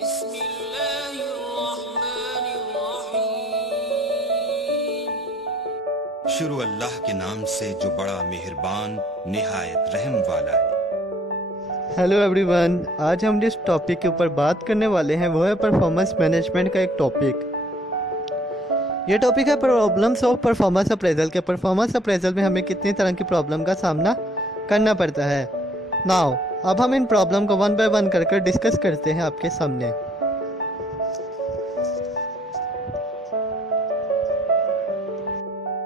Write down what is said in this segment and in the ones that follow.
शुरू अल्लाह के नाम से जो बड़ा मेहरबान निहायत रहम वाला है। हेलो एवरीवन, आज हम जिस टॉपिक के ऊपर बात करने वाले हैं वो है परफॉर्मेंस मैनेजमेंट का एक टॉपिक। ये टॉपिक है प्रॉब्लम्स ऑफ परफॉर्मेंस अप्रेजल के। परफॉर्मेंस अप्रेजल में हमें कितनी तरह की प्रॉब्लम का सामना करना पड़ता है। नाउ अब हम इन प्रॉब्लम को वन बाय वन कर डिस्कस करते हैं आपके सामने।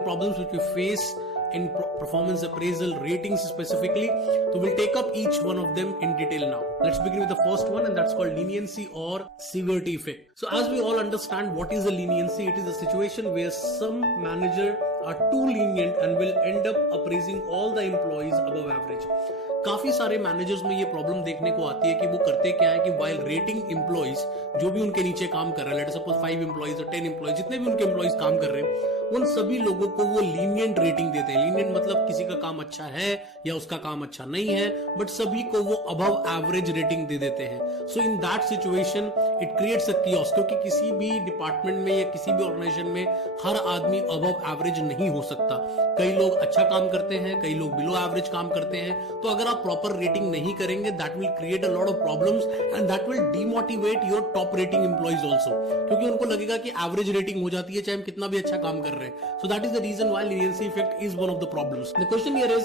Problems which we face in performance appraisal ratings specifically, so we'll take up each one of them in detail now. Let's begin with the first one, and that's called leniency or severity effect. So as we all understand, what is a leniency? It is a situation where some manager are too lenient and will end up appraising all the employees above average. काफी सारे managers में ये problem देखने को आती है कि वो करते क्या है कि वाइल रेटिंग एम्प्लॉइज जो भी उनके नीचे काम कर रहे हैं, लेट्स सपोज 5 एम्प्लॉइज और 10 एम्प्लॉइज, जितने भी उनके एम्प्लॉइज काम कर रहे हैं, उन सभी लोगों को वो लीनियंट रेटिंग देते हैं। लीनियंट मतलब किसी का काम अच्छा है या उसका काम अच्छा नहीं है, बट सभी को वो अबव एवरेज रेटिंग दे देते हैं। So in that situation it creates a chaos, क्योंकि किसी भी डिपार्टमेंट में या किसी भी ऑर्गेनाइजेशन में हर आदमी अबव एवरेज नहीं हो सकता। कई लोग अच्छा काम करते हैं, कई लोग बिलो एवरेज काम करते हैं। तो अगर आप प्रॉपर रेटिंग नहीं करेंगे, that will create a lot of problems and that will demotivate your top rating employees also, क्योंकि उनको लगेगा कि एवरेज रेटिंग हो जाती है चाहे हम कितना भी अच्छा काम कर रहे हैं। So that is the reason why leniency effect is one of the problems. The question here is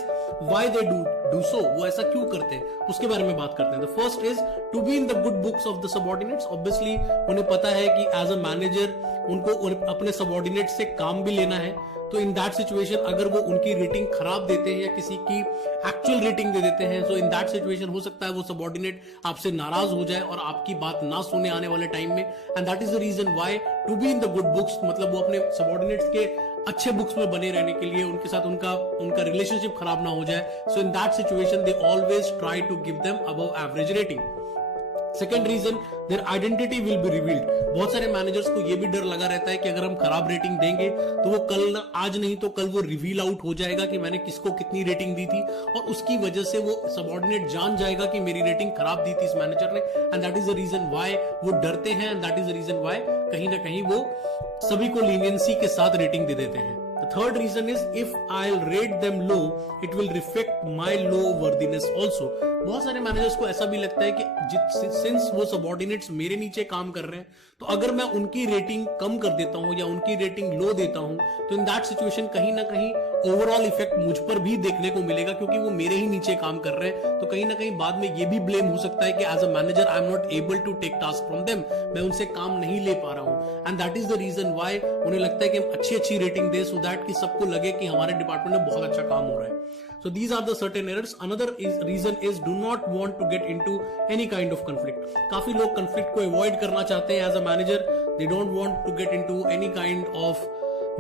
why they do so. वो ऐसा क्यों करते हैं, उसके बारे में बात करते हैं। The first is to be in the good books of the subordinates. Obviously उन्हें पता है कि as a manager उनको अपने subordinates से काम भी लेना है। तो इन दैट सिचुएशन अगर वो उनकी रेटिंग खराब देते हैं या किसी की एक्चुअल रेटिंग दे देते हैं, तो इन दैट सिचुएशन हो सकता है वो सबऑर्डिनेट आपसे नाराज हो जाए और आपकी बात ना सुने आने वाले टाइम में। And that is the reason why to be in the good books, मतलब वो अपने सबऑर्डिनेट्स के अच्छे बुक्स में बने रहने के लिए उनके साथ उनका रिलेशनशिप खराब ना हो जाए। So in that situation they always try to give them above average rating. Second reason, their identity will be revealed. बहुत सारे मैनेजर्स को यह भी डर लगा रहता है कि अगर हम खराब रेटिंग देंगे तो वो कल, आज नहीं तो कल वो रिवील आउट हो जाएगा कि मैंने किसको कितनी रेटिंग दी थी, और उसकी वजह से वो सबऑर्डिनेट जान जाएगा कि मेरी रेटिंग खराब दी थी इस मैनेजर ने। And that is the reason why वो डरते हैं, and that is the reason why कहीं ना कहीं वो सभी को लीनियंसी के साथ रेटिंग दे देते हैं। The third reason is if I'll rate them low, it will reflect my low worthiness also. बहुत सारे मैनेजर्स को ऐसा भी लगता है कि सिंस वो सबऑर्डिनेट्स मेरे नीचे काम कर रहे हैं, तो अगर मैं उनकी रेटिंग कम कर देता हूं या उनकी रेटिंग लो देता हूं, तो इन दैट सिचुएशन कहीं ना कहीं ओवरऑल इफेक्ट मुझ पर भी देखने को मिलेगा, क्योंकि वो मेरे ही नीचे काम कर रहे हैं। तो कहीं ना कहीं बाद में ये भी ब्लेम हो सकता है कि as a manager I am not able to take task from them, मैं उनसे काम नहीं ले पा रहा हूं। And that is the reason why उन्हें लगता है कि हम अच्छी रेटिंग दे, सो दैट कि सबको लगे कि हमारे डिपार्टमेंट में बहुत अच्छा काम हो रहा है। So these are the certain errors. Another reason is do not want to get into any kind of conflict. काफी लोग conflict को avoid करना चाहते हैं as a manager. They don't want to get into any kind of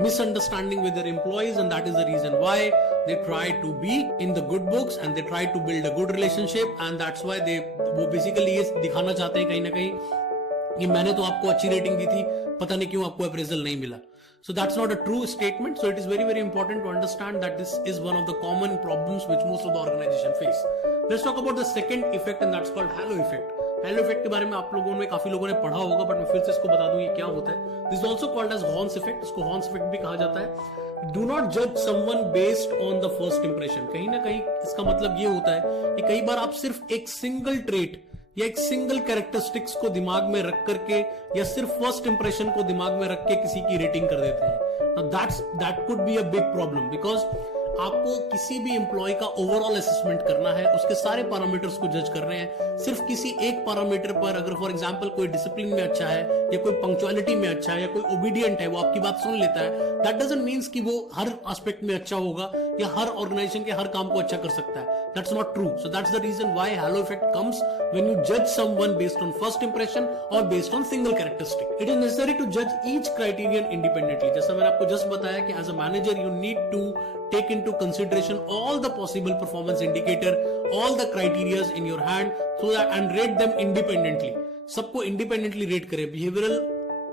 misunderstanding with their employees, and that is the reason why they try to be in the good books and they try to build a good relationship, and that's why वो basically ये दिखाना चाहते हैं कहीं ना कहीं कि मैंने तो आपको अच्छी रेटिंग दी थी, पता नहीं क्यों आपको अप्रेजल नहीं मिला। So that's not a true statement. So it is very, very important to understand that this is one of the common problems which most of the organization face. Let's talk about the second effect, and that's called halo effect. Halo effect के बारे में आप लोगों में काफी लोगों ने पढ़ा होगा, बट मैं फिर से इसको बता दूं ये क्या होता है। This is also called as Horns effect. इसको Horns effect भी कहा जाता है। Do not judge someone based on the first impression. कहीं ना कहीं इसका मतलब ये होता है कि कई बार आप सिर्फ एक सिंगल ट्रेट या एक सिंगल कैरेक्टरिस्टिक्स को दिमाग में रख करके या सिर्फ फर्स्ट इंप्रेशन को दिमाग में रख के किसी की रेटिंग कर देते हैं। That could be a big problem, because आपको किसी भी एम्प्लॉय का ओवरऑल असेसमेंट करना है, उसके सारे पैरामीटर्स को जज कर रहे हैं। सिर्फ किसी एक पैरामीटर पर, अगर फॉर एग्जांपल कोई डिसिप्लिन में अच्छा है या कोई पंक्चुअलिटी में अच्छा है या कोई ओबीडियंट है, वो आपकी बात सुन लेता है, दैट डजंट मीन्स कि वो हर एस्पेक्ट में अच्छा होगा या हर ऑर्गेनाइजेशन के हर काम को अच्छा कर सकता है। That's not true. So that's the reason why halo effect comes when you जज someone based on first impression और based on single characteristic. It is necessary to जज ईच क्राइटेरियन इंडिपेंडेंटली। जैसा मैंने आपको जस्ट बताया कि as a manager you need to take into consideration all the possible performance indicator, all the criterias in your hand, so that and rate them independently. सबको independently rate करें, behavioral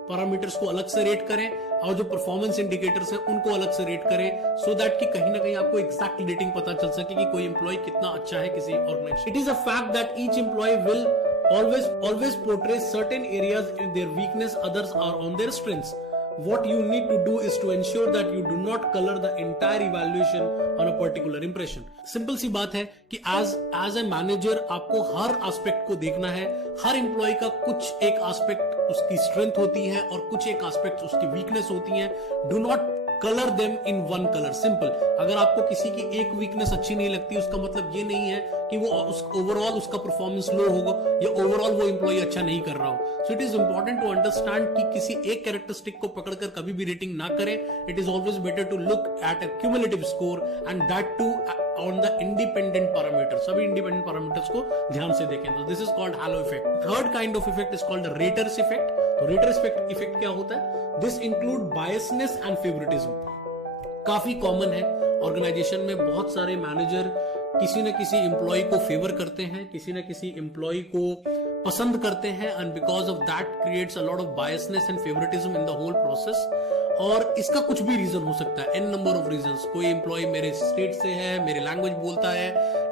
parameters को अलग से rate करें और जो performance indicators हैं उनको अलग से rate करें, so that कि कहीं ना कहीं आपको exact rating पता चल सके कि कोई employee कितना अच्छा है किसी organization. It is a fact that each employee will always portrays certain areas in their weakness, others are on their strengths. What you need to do is to ensure that you do not color the entire evaluation on a particular impression. Simple सी बात है कि as a manager आपको हर aspect को देखना है. हर employee का कुछ एक aspect उसकी strength होती है और कुछ एक aspect उसकी weakness होती है. Do not colour them in one colour. Simple. अगर आपको किसी की एक वीकनेस अच्छी नहीं लगती उसका मतलब ये नहीं है कि वो ओवरऑल उसका परफॉर्मेंस लो होगा या ओवरऑल वो एम्प्लॉय अच्छा नहीं कर रहा हो. So it is important to understand कि किसी एक कैरेक्टरिस्टिक को पकड़कर कभी भी रेटिंग ना करें. It is always better to look at a cumulative score and that too on the independent parameter. सभी इंडिपेंडेंट पैरामीटर्स को ध्यान से देखें. तो this is called halo effect. Third kind of effect is called raters effect. तो raters effect क्या होता है? This include biasness and favouritism. काफी कॉमन है ऑर्गेनाइजेशन में. बहुत सारे मैनेजर किसी न किसी एम्प्लॉय को फेवर करते हैं, किसी न किसी एम्प्लॉय को पसंद करते हैं, and because of that creates a lot of biasness and favouritism in the whole process. और इसका कुछ भी रीजन हो सकता है, एन नंबर ऑफ रीजंस. कोई एम्प्लॉय मेरे स्टेट से है, मेरे लैंग्वेज बोलता है,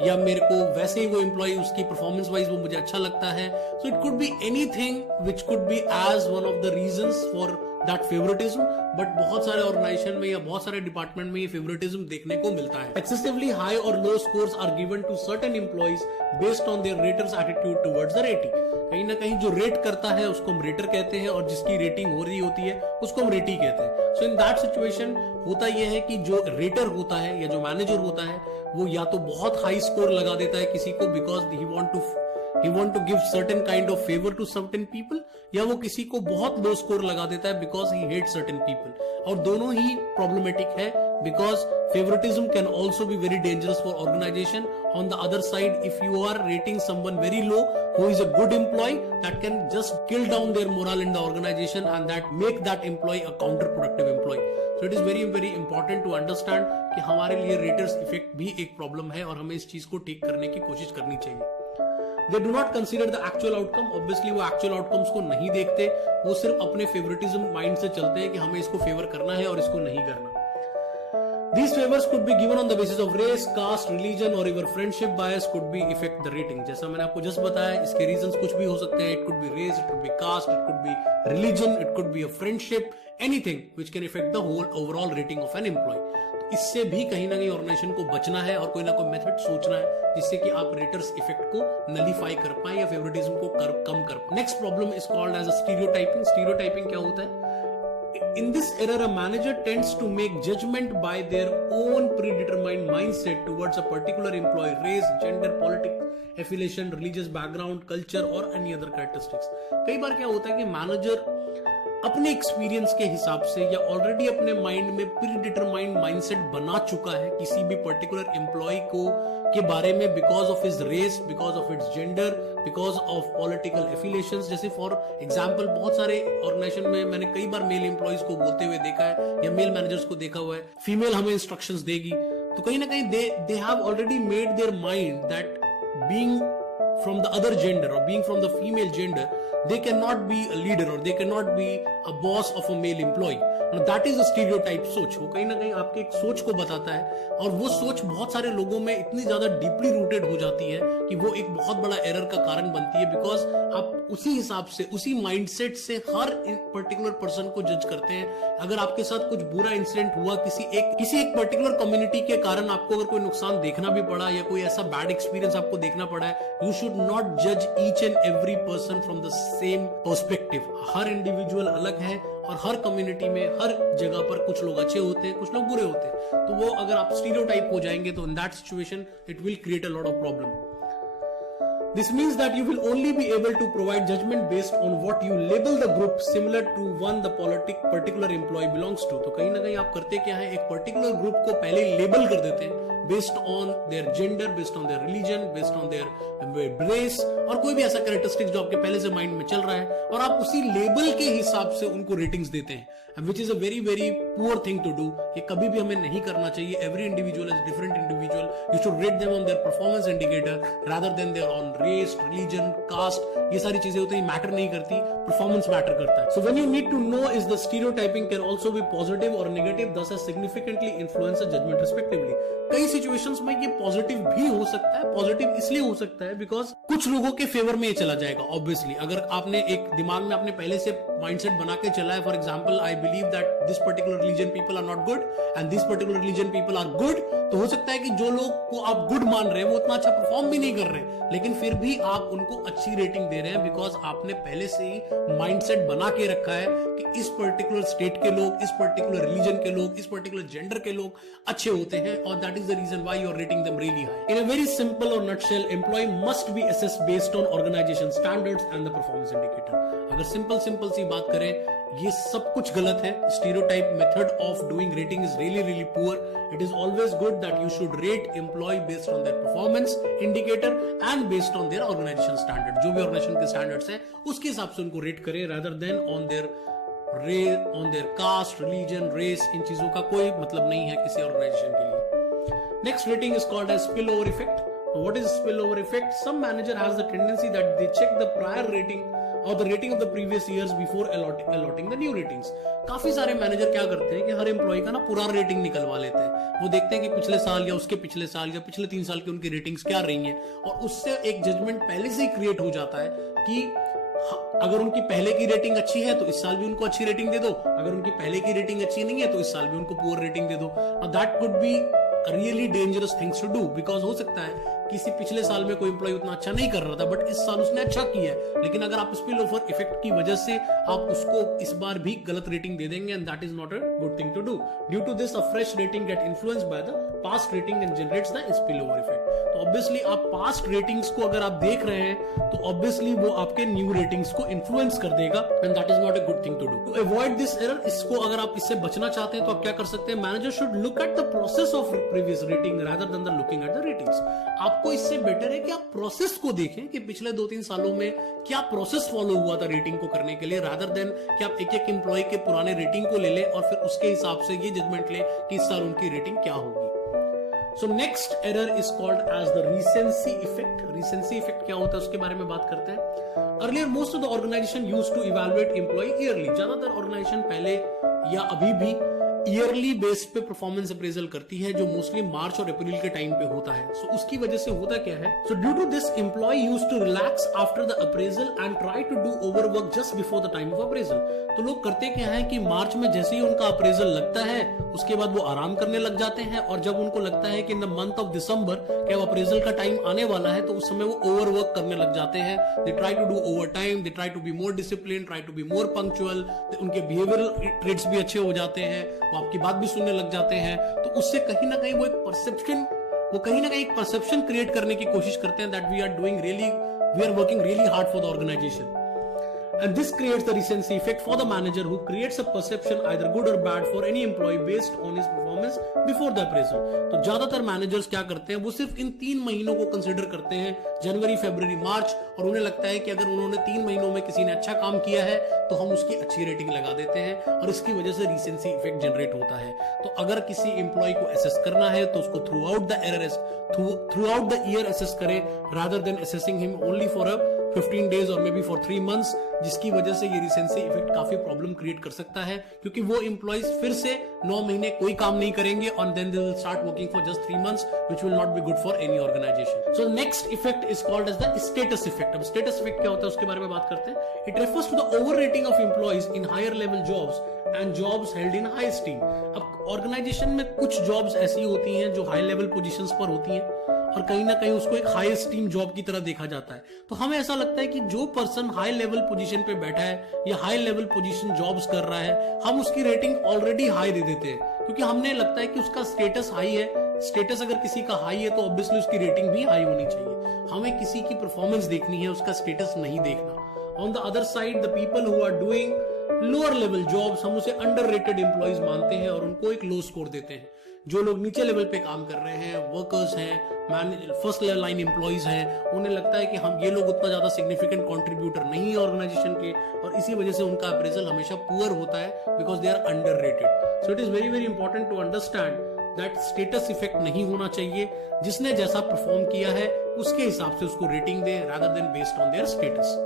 या मेरे को वैसे ही वो एम्प्लॉय उसकी परफॉर्मेंस वाइज वो मुझे अच्छा लगता है. So it could be anything which could be as one of the reasons for that favouritism. But बहुत सारे ऑर्गेनाइजेशन में या बहुत सारे डिपार्टमेंट में ये फेवरेटिज्म देखने को मिलता है. एक्सेसिवली हाई और low scores are given to certain employees based on their raters attitude towards the rating. कहीं ना कहीं जो रेट करता है उसको हम रेटर कहते हैं और जिसकी रेटिंग हो रही होती है उसको हम रेटी कहते हैं. सो इन दैट सिचुएशन होता यह है कि जो रेटर होता है या जो मैनेजर होता है वो या तो बहुत हाई स्कोर लगा देता है किसी को because he want to give certain kind of favor to certain people, या वो किसी को बहुत लो स्कोर लगा देता है because he hates certain people. और दोनों ही problematic है because favoritism can also be very dangerous for organization. On the other side, if you are rating someone very low who is a good employee, that can just kill down their morale in the organization and that make that employee a counterproductive employee. So it is very very important to understand कि हमारे लिए raters effect भी एक problem है और हमें इस चीज को ठीक करने की कोशिश करनी चाहिए. They do not consider the actual outcome. Obviously वो actual outcomes को नहीं देखते, वो सिर्फ अपने favoritism mind से चलते हैं कि हमें इसको favor करना है और इसको नहीं करना. These favors could be given on the basis of race, caste, religion or even friendship bias could be affect the rating. जैसा मैंने आपको just बताया, इसके reasons कुछ भी हो सकते हैं. It could be race, it could be caste, it could be religion, it could be a friendship, anything which can affect the whole overall rating of an employee. इससे भी कहीं ना कहीं ऑर्गेनाइजेशन को बचना है और कोई ना कोई मेथड सोचना है जिससे कि आप रेटर्स इफेक्ट को नलीफाई कर पाए या फेवरेटिज्म को कम कर पाए. Next problem is called as a stereotyping. Stereotyping क्या होता है? In this error, a manager tends to make judgment by their own predetermined mindset towards a particular employee, race, gender, politics, affiliation, religious background, culture or any other characteristics. कई बार क्या होता है कि manager अपने experience के हिसाब से या ऑलरेडी अपने माइंड में प्रीडिटरमाइंड माइंडसेट बना चुका है किसी भी पर्टिकुलर एम्प्लॉय को के बारे में because of his race, because of its gender, because of political affiliations. जैसे फॉर एग्जांपल बहुत सारे ऑर्गेनाइजेशन में मैंने कई बार मेल एम्प्लॉयज को बोलते हुए देखा है या मेल मैनेजर्स को देखा हुआ है, फीमेल हमें इंस्ट्रक्शंस देगी, तो कहीं ना कहीं they have already made their mind that being from the other gender or being from the female gender, they cannot be a leader or they cannot be a boss of a male employee. Now that is a stereotype सोच. वो कहीं ना कहीं आपके एक सोच को बताता है और वो सोच बहुत सारे लोगों में इतनी ज्यादा डीपली रूटेड हो जाती है कि वो एक बहुत बड़ा एरर का कारण बनती है बिकॉज आप उसी हिसाब से उसी माइंडसेट से हर पर्टिकुलर पर्सन को जज करते हैं. अगर आपके साथ कुछ बुरा इंसिडेंट हुआ किसी एक पर्टिकुलर कम्युनिटी के कारण आपको अगर कोई नुकसान देखना भी पड़ा या कोई ऐसा बैड एक्सपीरियंस आपको देखना पड़ा है, यू शुड नॉट जज each and every person from the same perspective. Her individual अलग है और हर कम्युनिटी में हर जगह पर कुछ लोग अच्छे होते हैं, कुछ लोग बुरे होते हैं. तो वो अगर आप स्टीरियोटाइप हो जाएंगे तो इन that situation it will create a lot of problem. This means that you will only be able to provide judgment based on what you label the group similar to one the particular employee belongs to. तो कहीं ना कहीं आप करते क्या है, एक particular group को पहले लेबल कर देते हैं based on their gender, based on their religion, based on their race और कोई भी ऐसा कैरेक्टरिस्टिक्स जो आपके पहले से माइंड में चल रहा है और आप उसी लेबल के हिसाब से उनको रेटिंग्स देते हैं, which is a very very poor thing to do. ये कभी भी हमें नहीं करना चाहिए. Every individual is different individual. You should rate them on their performance indicator rather than their on race, religion, caste. ये सारी चीजें होती हैं, मैटर नहीं करती, परफॉर्मेंस मैटर करता है. So when you need to know is the stereotyping can also be positive or negative, thus has significantly influence the judgment respectively. कई सिचुएशंस में ये पॉजिटिव भी हो सकता है। पॉजिटिव इसलिए हो सकता है बिकॉज कुछ लोगों के फेवर में ये चला जाएगा। ऑब्वियसली अगर आपने एक दिमाग में आपने पहले से माइंडसेट बना के चला है, for example I believe that this particular religion people are not good and this particular religion people are good, तो हो सकता है कि जो लोग को आप गुड मान रहे हैं वो उतना अच्छा परफॉर्म भी नहीं कर रहे हैं, लेकिन फिर भी आप उनको अच्छी रेटिंग दे रहे हैं बिकॉज आपने पहले से ही माइंडसेट बना के रखा है कि इस पर्टिकुलर स्टेट के लोग, इस पर्टिकुलर रिलीजन के लोग, इस पर्टिकुलर जेंडर के लोग अच्छे होते हैं, और that is the reason why you are rating them really high. In a very simple और nutshell, employee must be assessed based on organisation standards and the performance indicator. अगर सिंपल सी बात करें, ये सब कुछ गलत है। Stereotype method of doing rating is really poor. It is always good that you should rate employee based on their performance indicator and based on their organisation standard. जो भी ऑर्गेनाइजेशन के स्टैंडर्ड्स हैं उसके हिसाब से उनको रेट करें, rather than on their caste, religion, race. इन चीजों का कोई मतलब नहीं है किसी ऑर्गेनाइजेशन के लिए। Next rating is called as spill over effect. What is spillover effect? Some manager has the tendency that they check the prior rating or the rating of the previous years before allotting the new ratings. काफी सारे manager क्या करते हैं कि हर employ का ना पुराना rating निकलवा लेते हैं। वो देखते हैं कि पिछले साल या उसके पिछले साल या पिछले 3 साल की उनकी रेटिंग्स क्या रही हैं, और उससे एक जजमेंट पहले से ही क्रिएट हो जाता है कि अगर उनकी पहले की रेटिंग अच्छी है तो इस साल भी उनको अच्छी रेटिंग दे दो, अगर उनकी पहले की रेटिंग अच्छी नहीं है तो इस साल भी उनको पुअर रेटिंग दे दो। That could be really dangerous things to do, because हो सकता है किसी पिछले साल में कोई एम्प्लॉय उतना अच्छा नहीं कर रहा था बट इस साल उसने अच्छा किया है, लेकिन अगर आप स्पिल ओवर इफेक्ट की वजह से आप उसको इस बार भी गलत रेटिंग दे देंगे, and that is not a good thing to do. Due to this a fresh rating get influenced by the past rating and generates the spill over effect. तो ऑब्वियसली आप पास्ट रेटिंग्स को अगर आप देख रहे हैं तो ऑब्वियसली वो आपके न्यू रेटिंग्स को इन्फ्लुएंस कर देगा, and that is not a good thing to do. To avoid this error, इसको अगर आप इससे बचना चाहते हैं तो आप क्या कर सकते हैं, manager should look at the process of previous rating rather than the looking at the ratings. आपको इससे बेटर है कि आप प्रोसेस को देखें कि पिछले 2-3 सालों में क्या प्रोसेस फॉलो हुआ था रेटिंग को करने के लिए, रादर देन कि आप एक एम्प्लॉय के पुराने रेटिंग को ले लें और फिर उसके हिसाब से ये जजमेंट लें कि इस साल उनकी रेटिंग क्या होगी। So next error is called as the recency effect. Recency effect क्या होता है उसके बारे में बात करते हैं। Earlier most of the organization used to evaluate employee yearly. ज्यादातर ऑर्गेनाइजेशन पहले या अभी भी ईयरली बेस पे परफॉर्मेंस अप्रेजल करती है, जो मोस्टली मार्च और अप्रैल के टाइम पे होता है। सो उसकी वजह से होता क्या है, so due to this employee used to relax after the appraisal and try to do overwork just before the time of appraisal. तो लोग करते क्या है कि मार्च में जैसे ही उनका अप्रेजल लगता है उसके बाद वो आराम करने लग जाते हैं, और जब उनको लगता है कि in the month of December क्या अप्रेजल का टाइम आने वाला है तो उस समय वो ओवरवर्क करने लग जाते हैं। They try to do over time, they try to be more discipline, try to be more punctual, उनके बिहेवियरल ट्रेट्स भी अच्छे हो जाते हैं, वो आपकी बात भी सुनने लग जाते हैं। तो उससे कहीं ना कहीं वो एक परसेप्शन क्रिएट करने की कोशिश करते हैं that we are working really hard for the organisation. And this creates the recency effect for the manager, who creates a perception either good or bad for any employee based on his performance before the appraisal. तो ज्यादातर managers क्या करते हैं, वो सिर्फ इन 3 महीनों को consider करते हैं, जनवरी, फरवरी, मार्च, और उन्हें लगता है कि अगर उन्होंने 3 महीनों में किसी ने अच्छा काम किया है तो हम उसकी अच्छी रेटिंग लगा देते हैं, और इसकी वजह से रिसेंसी इफेक्ट जनरेट होता है। तो अगर किसी एम्प्लॉय को असेस करना है तो उसको throughout the year assess करें, rather than assessing him only for a 15 days और मे बी फॉर 3 months, जिसकी वजह से ये रिसेंसी इफेक्ट काफी प्रॉब्लम क्रिएट कर सकता है, क्योंकि वो एम्प्लॉइज फिर से 9 महीने कोई काम नहीं करेंगे और then they will start working for just 3 months, which will not be good for any organisation. So next effect is called as the status effect. अब स्टेटस इफेक्ट क्या होता है उसके बारे में बात करते हैं। It refers to the over rating of employees in higher level jobs and jobs held in high esteem. अब ऑर्गेनाइजेशन में कुछ जॉब्स ऐसी होती हैं जो हाई लेवल पोजीशंस पर होती हैं, और कहीं ना कहीं उसको एक हाई स्टीम जॉब की तरह देखा जाता है। तो हमें ऐसा लगता है कि जो पर्सन हाई लेवल पोजीशन पे बैठा है या हाई लेवल पोजीशन जॉब्स कर रहा है, हम उसकी रेटिंग ऑलरेडी हाई दे देते हैं, क्योंकि हमने लगता है कि उसका स्टेटस हाई है। स्टेटस अगर किसी का हाई है तो ऑब्वियसली उसकी रेटिंग भी हाई होनी चाहिए। हमें किसी की परफॉर्मेंस देखनी है, उसका स्टेटस नहीं देखना। On the other side, the people who are doing lower level jobs, हम उसे अंडररेटेड एम्प्लॉइज मानते हैं और उनको एक लो स्कोर देते हैं। जो लोग नीचे लेवल पे काम कर रहे हैं, वर्कर्स हैं, फर्स्ट लाइन एम्प्लॉइज हैं, उन्हें लगता है कि हम ये लोग उतना ज्यादा सिग्निफिकेंट कंट्रीब्यूटर नहीं है ऑर्गेनाइजेशन के, और इसी वजह से उनका अप्रेजल हमेशा पुअर होता है, because they are underrated. So it is very very important to understand that status effect नहीं होना चाहिए। जिसने जैसा परफॉर्म किया है उसके हिसाब से उसको रेटिंग दे, rather than based on their status.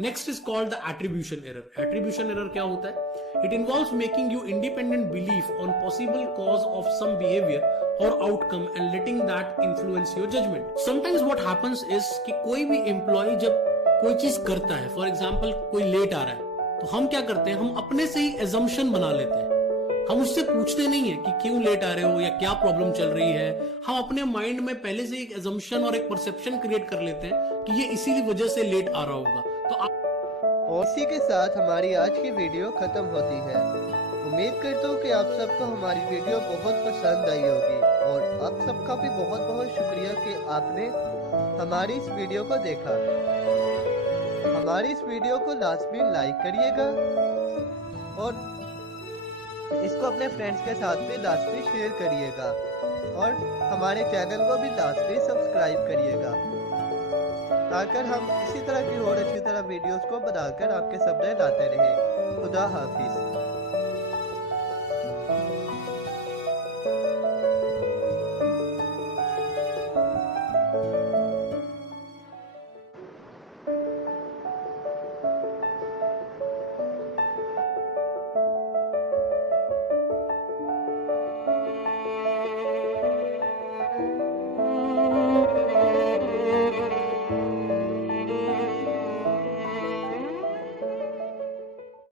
Next is called the attribution error. Attribution error क्या होता है? It involves making you independent belief on possible cause of some behaviour or outcome and letting that influence your judgment. Sometimes what happens is कि कोई भी employee जब कोई चीज करता है, फॉर एग्जाम्पल कोई लेट आ रहा है, तो हम क्या करते हैं, हम अपने से ही एजम्पशन बना लेते हैं। हम उससे पूछते नहीं है कि क्यों लेट आ रहे हो या क्या प्रॉब्लम चल रही है। हम अपने माइंड में पहले से एक एजम्पशन और एक परसेप्शन क्रिएट कर लेते हैं कि ये इसी वजह से लेट आ रहा होगा। तो और इसी के साथ हमारी आज की वीडियो खत्म होती है। उम्मीद करता हूँ कि आप सबको हमारी वीडियो बहुत पसंद आई होगी और आप सबका भी बहुत बहुत शुक्रिया कि आपने हमारी इस वीडियो को देखा। हमारी इस वीडियो को लाजमी लाइक करिएगा और इसको अपने फ्रेंड्स के साथ भी लाजमी शेयर करिएगा और हमारे चैनल को भी लाजमी सब्सक्राइब करिएगा ताकि हम इसी तरह की और अच्छी तरह वीडियोस को बनाकर आपके सामने लाते रहें। खुदा हाफिज।